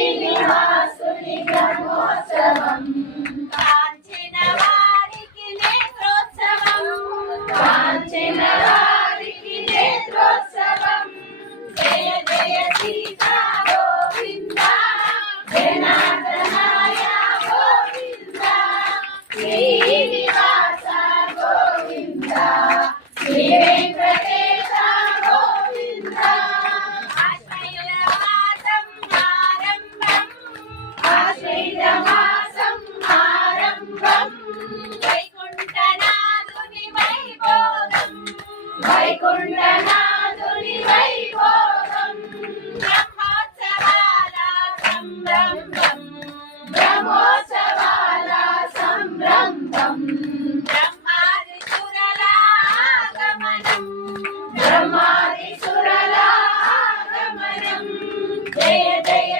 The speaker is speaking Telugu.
శ్రీనివాసుని బ్రహ్మోత్సవం కాంచిన వారికి నేత్రోత్సవం కాంచిన వారికి నేత్రోత్సవం జయ జయ సీతా గోవింద జనార్దనాయ గోవింద శ్రీనివాస గోవింద శ్రీ వెంకటేశ గోవింద ఆశ్వయుజమాసం ఆరంభం వైకుంఠనాథుని వైభోగం వైకుంఠనాథుని వైభోగం బ్రహ్మోత్సవాల సంరంభం బ్రహ్మోత్సవాల సంరంభం బ్రహ్మాది సురల ఆగమనం బ్రహ్మాది సురల ఆగమనం జయ జయ